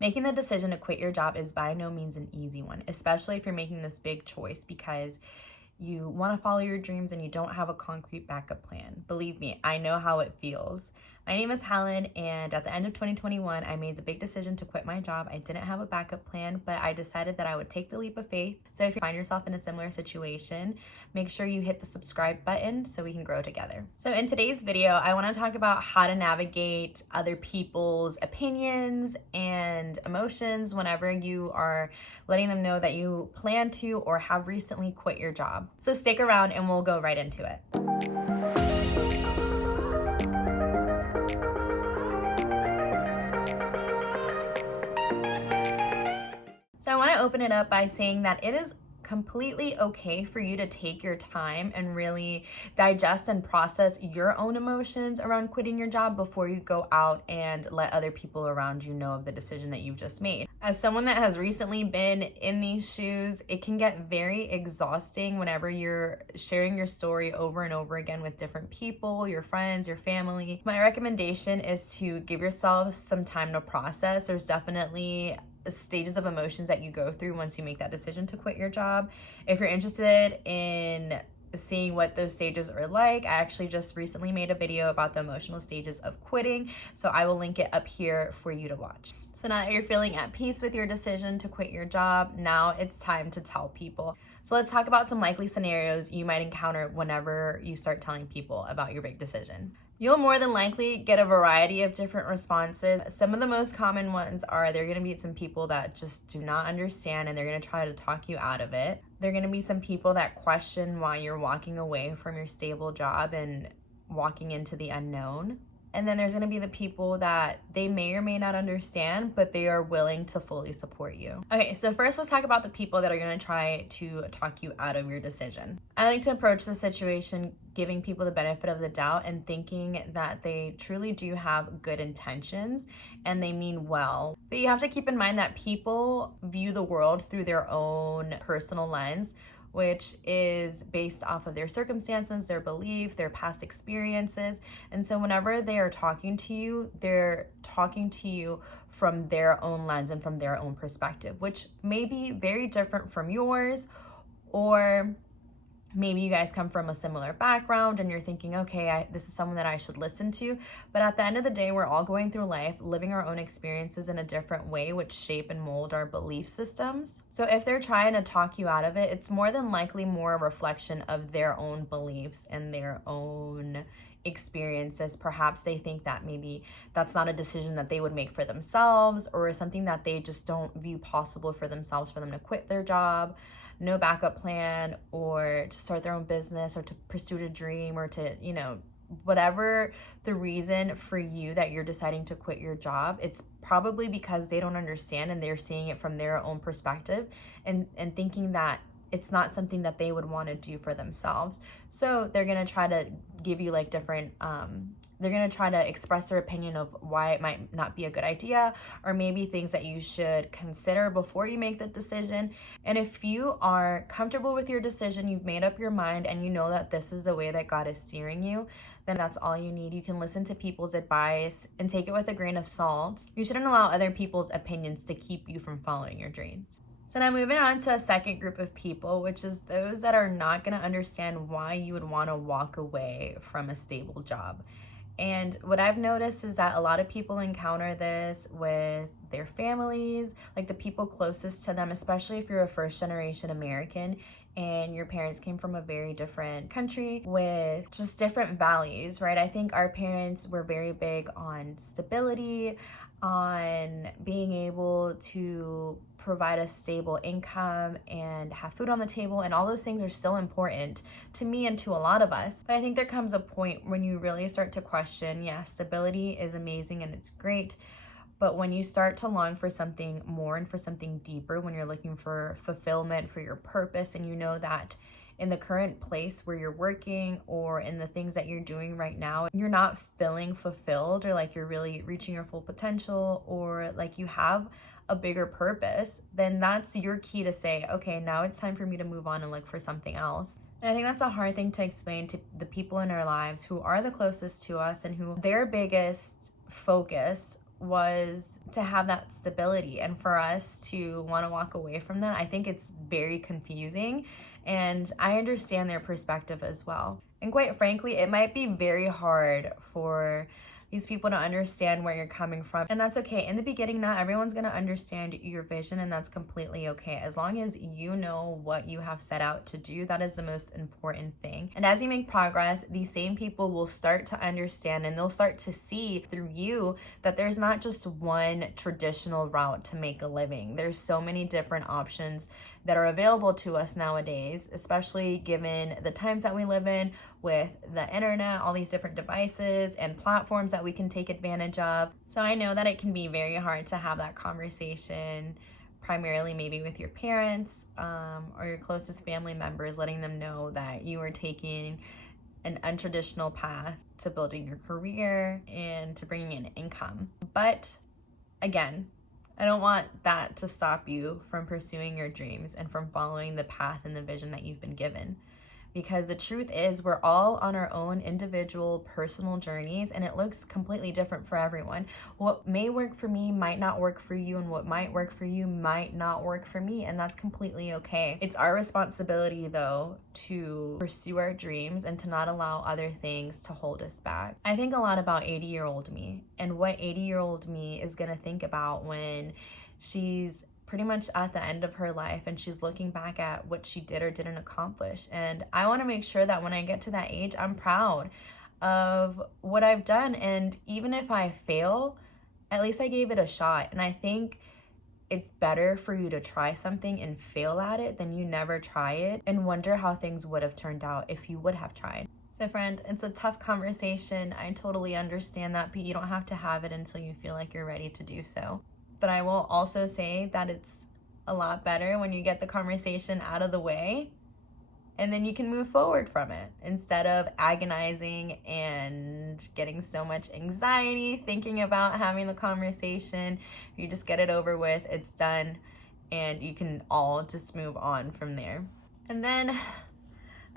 Making the decision to quit your job is by no means an easy one, especially if you're making this big choice because you want to follow your dreams and you don't have a concrete backup plan. Believe me, I know how it feels. My name is Helen, and at the end of 2021, I made the big decision to quit my job. I didn't have a backup plan, but I decided that I would take the leap of faith. So if you find yourself in a similar situation, make sure you hit the subscribe button so we can grow together. So in today's video, I want to talk about how to navigate other people's opinions and emotions whenever you are letting them know that you plan to or have recently quit your job. So stick around and we'll go right into it. So I want to open it up by saying that it is completely okay for you to take your time and really digest and process your own emotions around quitting your job before you go out and let other people around you know of the decision that you've just made. As someone that has recently been in these shoes, it can get very exhausting whenever you're sharing your story over and over again with different people, your friends, your family. My recommendation is to give yourself some time to process. There's definitely stages of emotions that you go through once you make that decision to quit your job. If you're interested in seeing what those stages are like, I actually just recently made a video about the emotional stages of quitting, so I will link it up here for you to watch. So now that you're feeling at peace with your decision to quit your job, now it's time to tell people. So let's talk about some likely scenarios you might encounter whenever you start telling people about your big decision. You'll more than likely get a variety of different responses. Some of the most common ones are there are going to be some people that just do not understand and they're going to try to talk you out of it. There are going to be some people that question why you're walking away from your stable job and walking into the unknown. And then there's going to be the people that they may or may not understand, but they are willing to fully support you. Okay, so first let's talk about the people that are going to try to talk you out of your decision. I like to approach the situation giving people the benefit of the doubt and thinking that they truly do have good intentions and they mean well. But you have to keep in mind that people view the world through their own personal lens, which is based off of their circumstances, their belief, their past experiences. And so whenever they are talking to you, they're talking to you from their own lens and from their own perspective, which may be very different from yours, or maybe you guys come from a similar background and you're thinking, okay, this is someone that I should listen to. But at the end of the day, we're all going through life, living our own experiences in a different way, which shape and mold our belief systems. So if they're trying to talk you out of it, it's more than likely more a reflection of their own beliefs and their own experiences. Perhaps they think that maybe that's not a decision that they would make for themselves, or something that they just don't view possible for themselves, for them to quit their job, no backup plan, or to start their own business, or to pursue a dream, or to, whatever the reason for you that you're deciding to quit your job, it's probably because they don't understand and they're seeing it from their own perspective and thinking that it's not something that they would want to do for themselves. So they're going to try to give you like different, they're going to try to express their opinion of why it might not be a good idea, or maybe things that you should consider before you make the decision. And if you are comfortable with your decision, you've made up your mind, and you know that this is the way that God is steering you, then that's all you need. You can listen to people's advice and take it with a grain of salt. You shouldn't allow other people's opinions to keep you from following your dreams. So now moving on to a second group of people, which is those that are not going to understand why you would want to walk away from a stable job. And what I've noticed is that a lot of people encounter this with their families, like the people closest to them, especially if you're a first generation American and your parents came from a very different country with just different values, right? I think our parents were very big on stability, on being able to provide a stable income and have food on the table, and all those things are still important to me and to a lot of us. But I think there comes a point when you really start to question, yes, stability is amazing and it's great, but when you start to long for something more and for something deeper, when you're looking for fulfillment, for your purpose, and you know that in the current place where you're working or in the things that you're doing right now, you're not feeling fulfilled, or like you're really reaching your full potential, or like you have a bigger purpose, then that's your key to say, okay, now it's time for me to move on and look for something else. And I think that's a hard thing to explain to the people in our lives who are the closest to us and who their biggest focus was to have that stability. And for us to want to walk away from that, I think it's very confusing. And I understand their perspective as well. And quite frankly, it might be very hard for these people to understand where you're coming from. And that's okay. In the beginning, not everyone's going to understand your vision, and that's completely okay. As long as you know what you have set out to do, that is the most important thing. And as you make progress, these same people will start to understand, and they'll start to see through you that there's not just one traditional route to make a living. There's so many different options that are available to us nowadays, especially given the times that we live in with the internet, all these different devices and platforms that we can take advantage of. So I know that it can be very hard to have that conversation, primarily maybe with your parents or your closest family members, letting them know that you are taking an untraditional path to building your career and to bringing in income. But again, I don't want that to stop you from pursuing your dreams and from following the path and the vision that you've been given. Because the truth is, we're all on our own individual personal journeys, and it looks completely different for everyone. What may work for me might not work for you, and what might work for you might not work for me, and that's completely okay. It's our responsibility, though, to pursue our dreams and to not allow other things to hold us back. I think a lot about 80-year-old me and what 80-year-old me is going to think about when she's pretty much at the end of her life and she's looking back at what she did or didn't accomplish. And I want to make sure that when I get to that age, I'm proud of what I've done. And even if I fail, at least I gave it a shot. And I think it's better for you to try something and fail at it than you never try it and wonder how things would have turned out if you would have tried. So friend, it's a tough conversation. I totally understand that, but you don't have to have it until you feel like you're ready to do so. But I will also say that it's a lot better when you get the conversation out of the way and then you can move forward from it instead of agonizing and getting so much anxiety thinking about having the conversation. You just get it over with, it's done, and you can all just move on from there. And then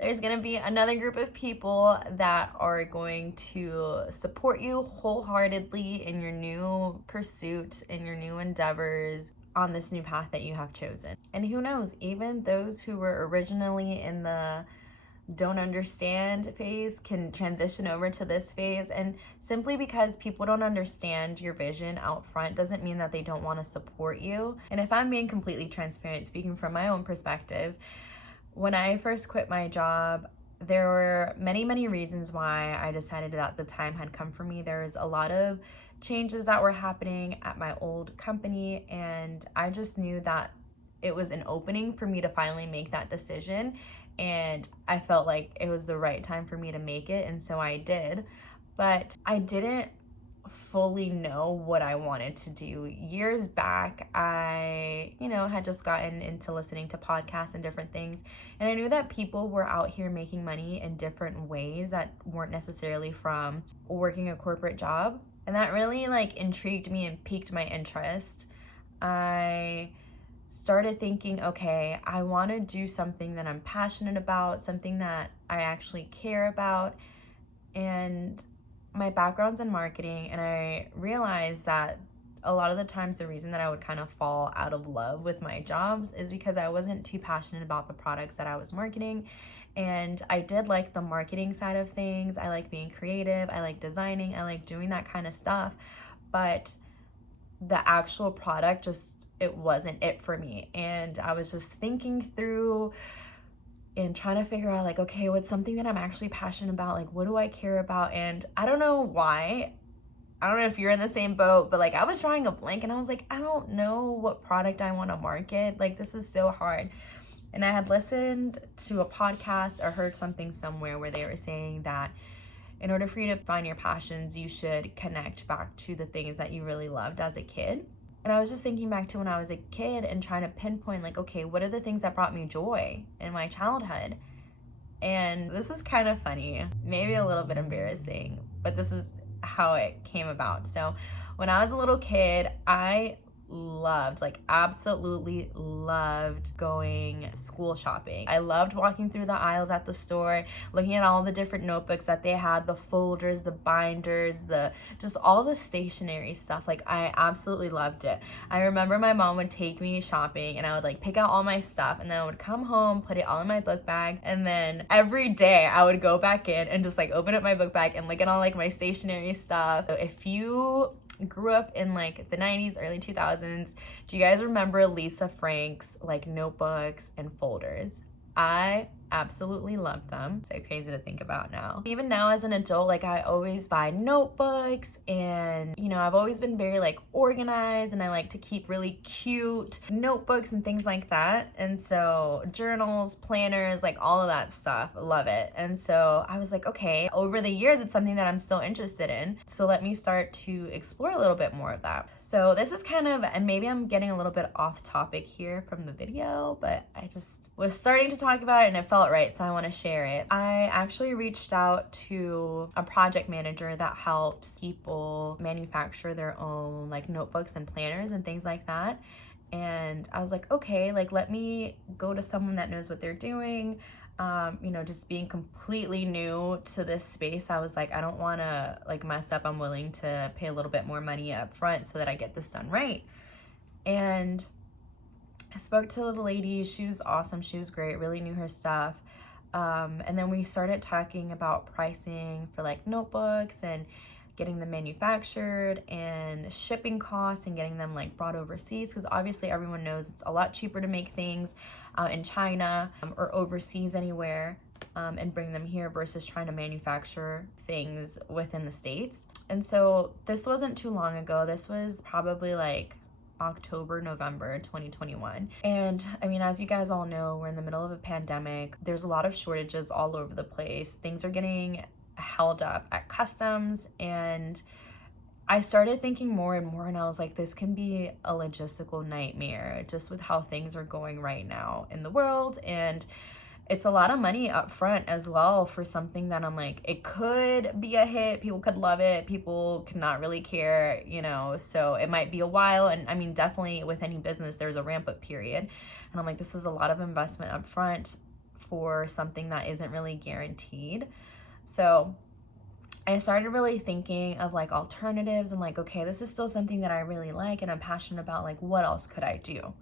there's going to be another group of people that are going to support you wholeheartedly in your new pursuit, in your new endeavors, on this new path that you have chosen. And who knows, even those who were originally in the don't understand phase can transition over to this phase. And simply because people don't understand your vision out front doesn't mean that they don't want to support you. And if I'm being completely transparent, speaking from my own perspective, when I first quit my job, there were many, many reasons why I decided that the time had come for me. There was a lot of changes that were happening at my old company, and I just knew that it was an opening for me to finally make that decision, and I felt like it was the right time for me to make it, and so I did. But I didn't fully know what I wanted to do. Years back, I, had just gotten into listening to podcasts and different things, and I knew that people were out here making money in different ways that weren't necessarily from working a corporate job, and that really intrigued me and piqued my interest. I started thinking, okay, I want to do something that I'm passionate about, something that I actually care about, and my background's in marketing, and I realized that a lot of the times the reason that I would kind of fall out of love with my jobs is because I wasn't too passionate about the products that I was marketing. And I did like the marketing side of things. I like being creative, I like designing, I like doing that kind of stuff. But the actual product it wasn't it for me. And I was just thinking through and trying to figure out okay, what's something that I'm actually passionate about? What do I care about? And I don't know why. I don't know if you're in the same boat, but I was drawing a blank and I was I don't know what product I want to market. This is so hard. And I had listened to a podcast or heard something somewhere where they were saying that in order for you to find your passions, you should connect back to the things that you really loved as a kid. And I was just thinking back to when I was a kid and trying to pinpoint okay, what are the things that brought me joy in my childhood? And this is kind of funny, maybe a little bit embarrassing, but this is how it came about. So when I was a little kid, I loved, like absolutely loved going school shopping. I loved walking through the aisles at the store, looking at all the different notebooks that they had, the folders, the binders, just all the stationery stuff. Like I absolutely loved it. I remember my mom would take me shopping and I would like pick out all my stuff, and then I would come home, put it all in my book bag, and then every day I would go back in and just like open up my book bag and look at all like my stationery stuff. So if you grew up in like the 90s, early 2000s, do you guys remember Lisa Frank's like notebooks and folders? I absolutely love them. So crazy to think about now. Even now as an adult, like I always buy notebooks, and you know, I've always been very like organized, and I like to keep really cute notebooks and things like that. And so journals, planners, like all of that stuff, love it. And so I was like, okay, over the years, it's something that I'm still interested in. So let me start to explore a little bit more of that. So this is kind of, and maybe I'm getting a little bit off topic here from the video, but I just was starting to talk about it and it felt right, so I want to share it. I actually reached out to a project manager that helps people manufacture their own like notebooks and planners and things like that. And I was like, okay, like let me go to someone that knows what they're doing. You know, just being completely new to this space, I was like, I don't want to like mess up. I'm willing to pay a little bit more money up front so that I get this done right. And I spoke to the lady. She was awesome. She was great, really knew her stuff. And then we started talking about pricing for like notebooks and getting them manufactured and shipping costs and getting them like brought overseas, because obviously everyone knows it's a lot cheaper to make things in China or overseas anywhere and bring them here versus trying to manufacture things within the States. And so this wasn't too long ago. This was probably like October, November 2021. And I mean, as you guys all know, we're in the middle of a pandemic. There's a lot of shortages all over the place. Things are getting held up at customs, and I started thinking more and more, and I was like, this can be a logistical nightmare just with how things are going right now in the world. And it's a lot of money up front as well for something that I'm like, it could be a hit, people could love it, people could not really care, you know, so it might be a while. And I mean, definitely with any business, there's a ramp up period. And I'm like, this is a lot of investment up front for something that isn't really guaranteed. So I started really thinking of like alternatives and like, okay, this is still something that I really like and I'm passionate about, like what else could I do?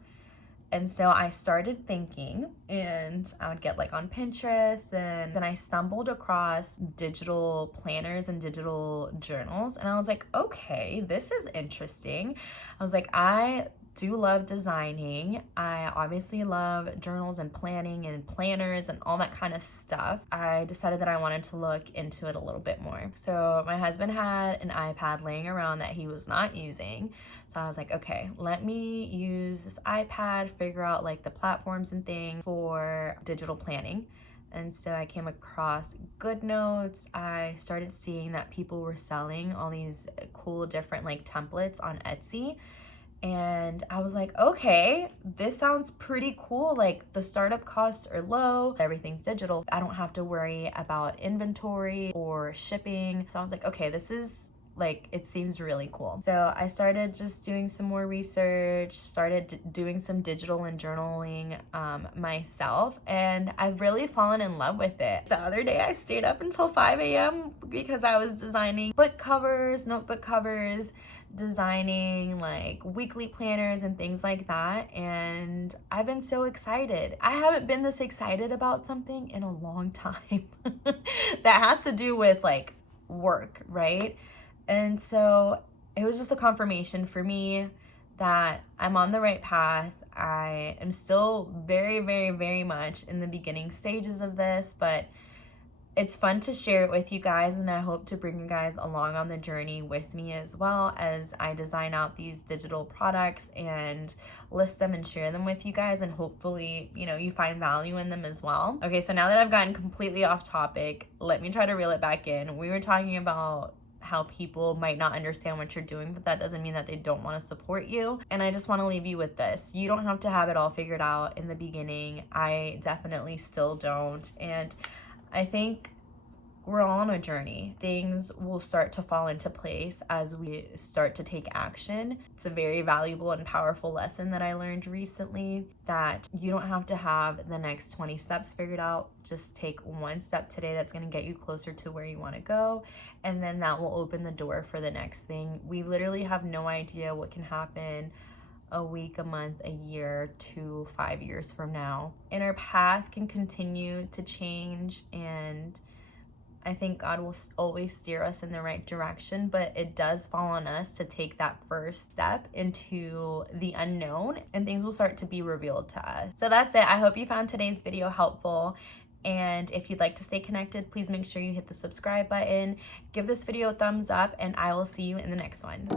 And so I started thinking, and I would get like on Pinterest, and then I stumbled across digital planners and digital journals. And I was like, okay, this is interesting. I was like, I do love designing. I obviously love journals and planning and planners and all that kind of stuff. I decided that I wanted to look into it a little bit more. So my husband had an iPad laying around that he was not using. So I was like, okay, let me use this iPad, figure out like the platforms and things for digital planning. And so I came across GoodNotes. I started seeing that people were selling all these cool different like templates on Etsy. And I was like, okay, this sounds pretty cool. Like the startup costs are low, everything's digital. I don't have to worry about inventory or shipping. So I was like, okay, this is like, it seems really cool. So I started just doing some more research, started doing some digital and journaling myself, and I've really fallen in love with it. The other day I stayed up until 5 a.m. because I was designing book covers, notebook covers, designing like weekly planners and things like that, and I've been so excited. I haven't been this excited about something in a long time that has to do with like work, right? And so it was just a confirmation for me that I'm on the right path. I am still very, very, very much in the beginning stages of this, but it's fun to share it with you guys, and I hope to bring you guys along on the journey with me as well as I design out these digital products and list them and share them with you guys, and hopefully, you know, you find value in them as well. Okay, so now that I've gotten completely off topic, let me try to reel it back in. We were talking about how people might not understand what you're doing, but that doesn't mean that they don't want to support you. And I just want to leave you with this. You don't have to have it all figured out in the beginning. I definitely still don't. And I think we're all on a journey. Things will start to fall into place as we start to take action. It's a very valuable and powerful lesson that I learned recently, that you don't have to have the next 20 steps figured out. Just take one step today that's going to get you closer to where you want to go, and then that will open the door for the next thing. We literally have no idea what can happen a week, a month, a year, 2, 5 years from now. And our path can continue to change, and I think God will always steer us in the right direction, but it does fall on us to take that first step into the unknown, and things will start to be revealed to us. So that's it. I hope you found today's video helpful. And if you'd like to stay connected, please make sure you hit the subscribe button, give this video a thumbs up, and I will see you in the next one.